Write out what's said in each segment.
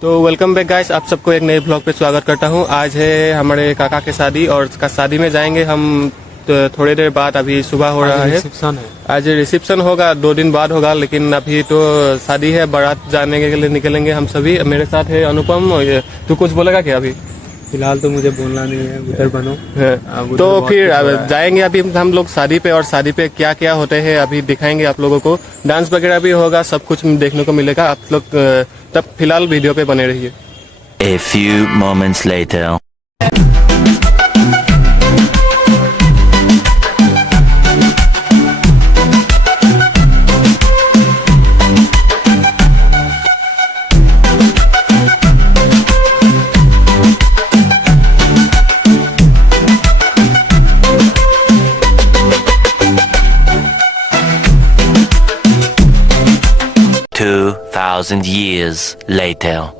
तो welcome back guys, आप सबको एक नए ब्लॉग पे स्वागत करता हूँ। आज है हमारे काका की शादी और शादी में जाएंगे हम तो थोड़ी देर बाद। अभी सुबह हो रहा है, रिसेप्शन है। आज रिसेप्शन होगा, 2 दिन बाद होगा, लेकिन अभी तो शादी है। बारात जाने के लिए निकलेंगे हम सभी। मेरे साथ है अनुपम। तू कुछ बोलेगा क्या? अभी फिलहाल तो मुझे बोलना नहीं है, उधर बनो है। उधर तो बहुत फिर कुछ हो रहा है। जाएंगे अभी हम लोग शादी पे, और शादी पे क्या क्या होते हैं अभी दिखाएंगे आप लोगों को। डांस वगैरह भी होगा, सब कुछ देखने को मिलेगा। आप लोग तब फिलहाल वीडियो पे बने रहिए। A few moments later. 2,000 years later.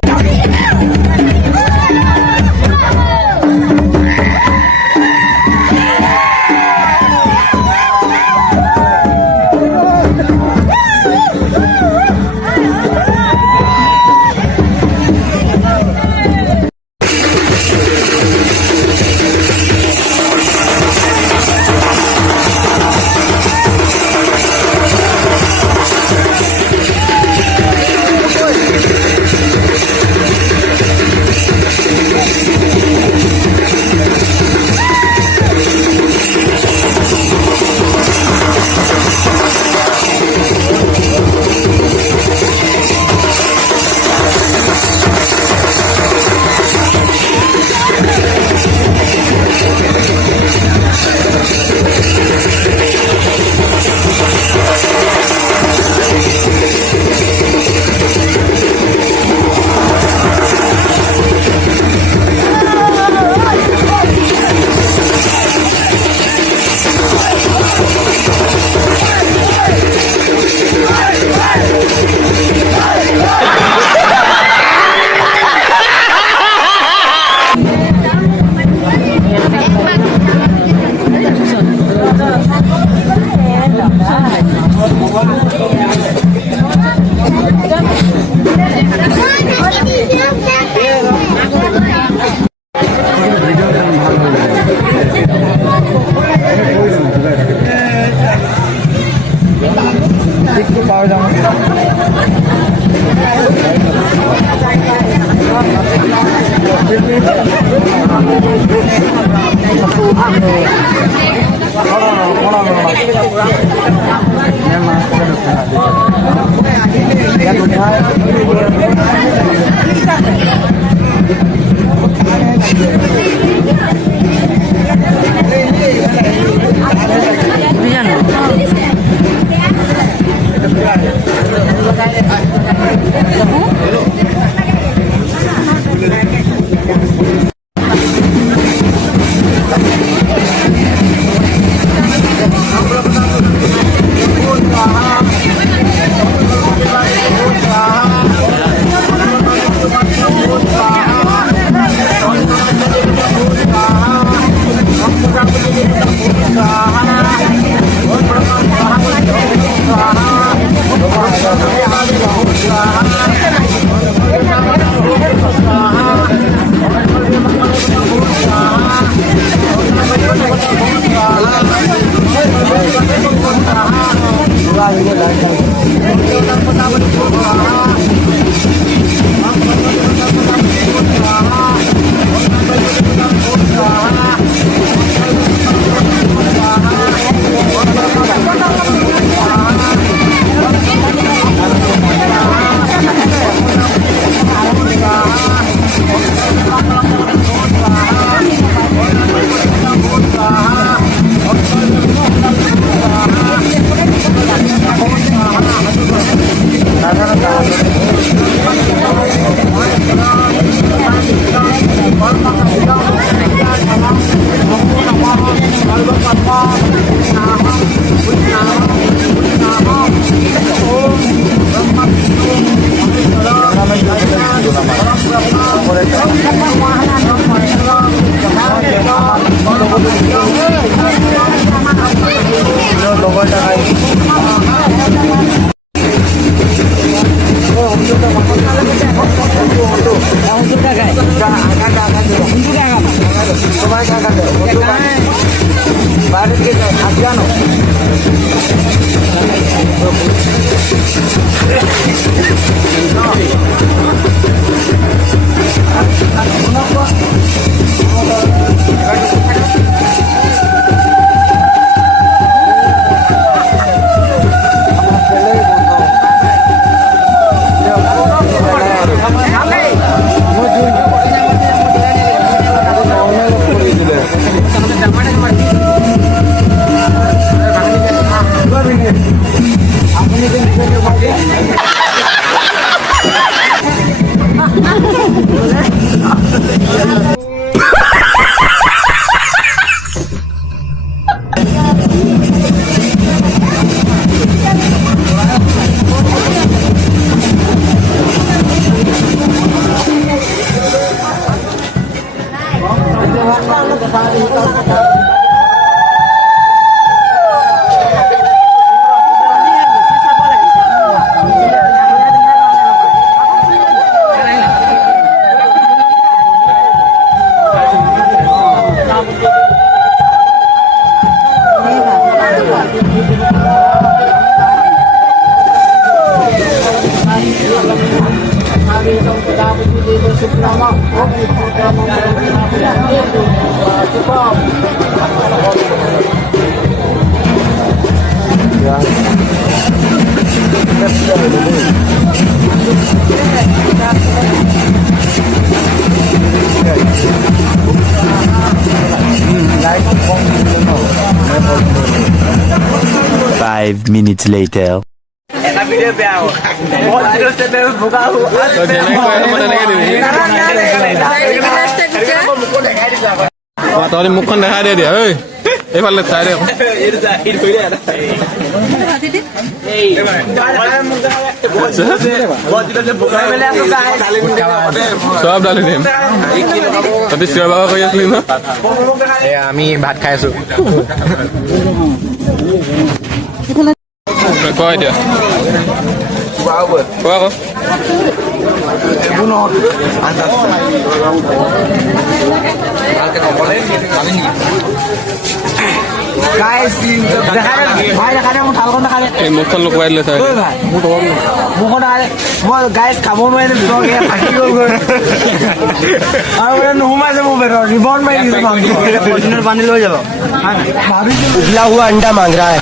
Swaha 5 minutes later. তহঁতি মুখখন দেখাই দে দিয়া ঐ এইফালে চাই দে চব ডালি দিম তহঁতি চিঞৰ বাবা কৰি আছিলি ন আমি ভাত খাই আছো কোৱা এতিয়া কোৱা আকৌ এই মুখখন লুকুৱাই দিলে চাই গাইজ খাব নোৱাৰিলো থাকি গ'লগৈ আৰু নোসোমাইছে মোৰ পেটত ৰিবন মাৰি দিছো পানী লৈ যাব উবলা হুৱা अंडा मांग रहा है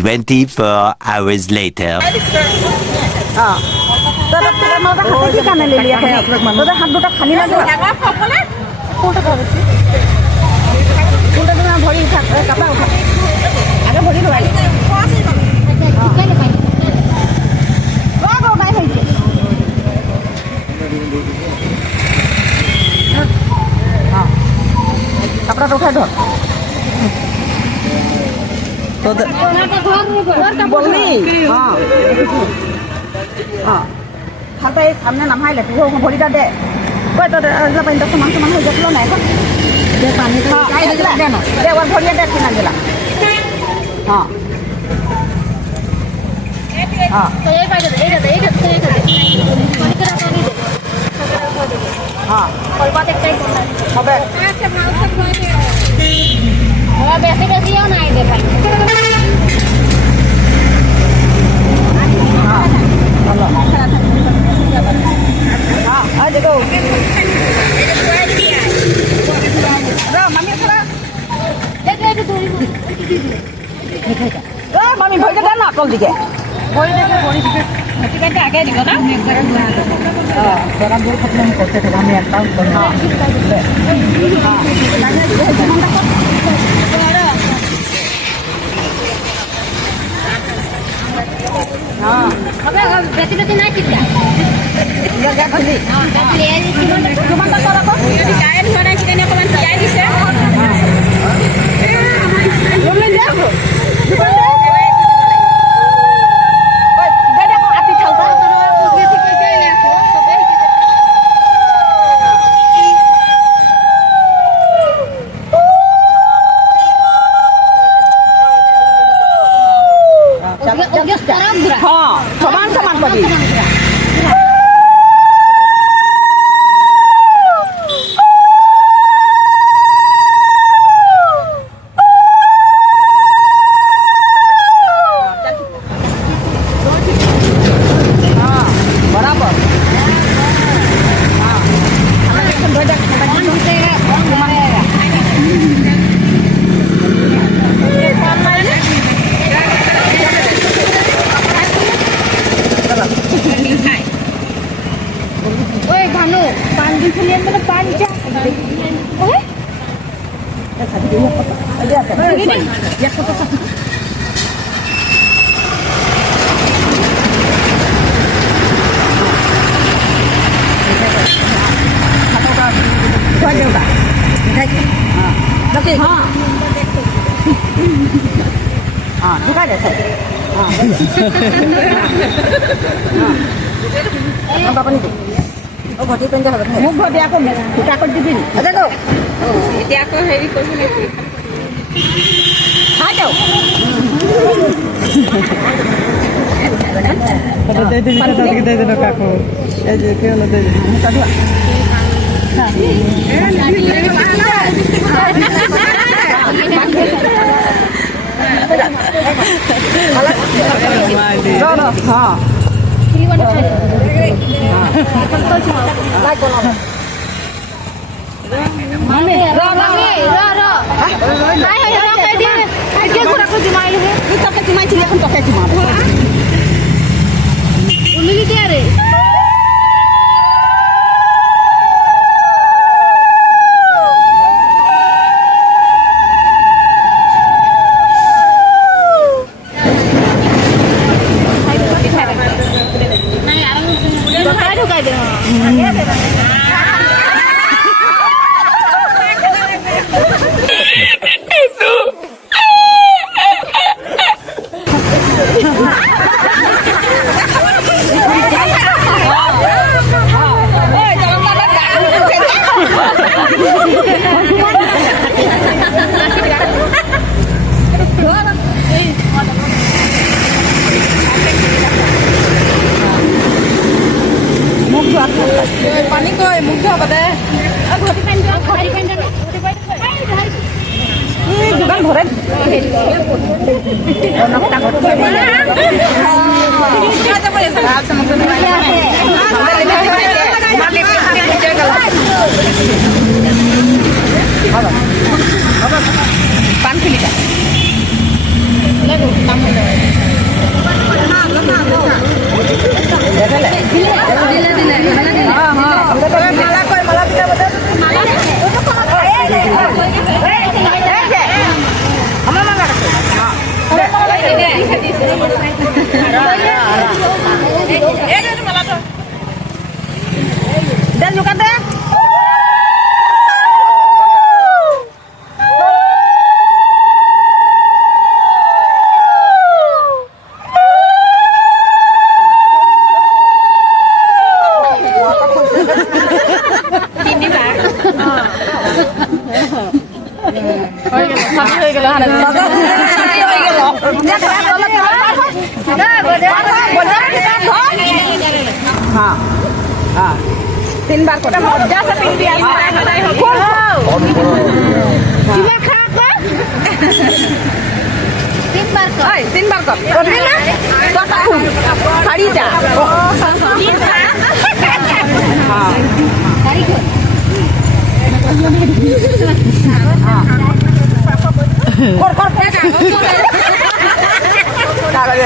24 hours later. কি কানে ले लिया है তোদের হাত দুটো খালি লাগে কোনটা ধরে কোনটা তোমার ভরি উঠা কাপড় উঠা আগে ভরি ধোয়াই গো বাই হইছে हां कपड़ा तो उठा दो तो बोलनी हां हां हालता ये सामने नमाई ले तू भरी दा दे कोई तो जब इन तो समान हो जातलो ना এখন दे पानी का आई दिला दे ना दे वन भरी दे किना दिला हां हां तो ये पाई दे हां कोई बात एक হবে আচ্ছা ভালো থাকো ওরা বেশি বেশিও নাই দে পাই हां ভালো हां आ देखो रा मम्मी खड़ा दे थोड़ी ओ मम्मी भई दे ना कल दिके भई दे भई दिके ठीक है आगे दिगो ना एक बार हां गरम दूर खत्म करते थे हम एक काम करना हां हां अबे बेटी नहीं कितना जगह खुली हां ले तुम्हारा तो रखो टायर होना कितने को जाय दिसे हम ले जाओ गाड़ी को आती चलता हाँ समान समान पड़ी हाँ दिखा दे सर हाँ बाबा नहीं ओ भटी पेन जा मुख भटी आको फुटा कर दिबी अरे तो एटी आको हेरी कोसु नहीं खा जाओ तो दे दे दे दे काको ए जे के वाला दे दे काटवा हाँ पानी को मुख धो बदे घोटी पेन जो घोटी पेन जो दुकान भरे नक्ता घोटी आप समझ में पान खिली का আমার মাঙ্গা দে জুকা দে तीन बार कोटा मजा से पीन दिया तीन बार कप ना खड़ी जा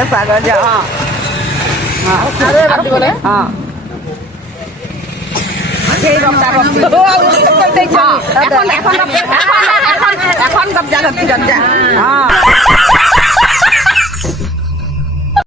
सागर जा हाँ সেই রক্তা রক্তি এখন এখন এখন এখন এখন কবজা করতে যা হ্যাঁ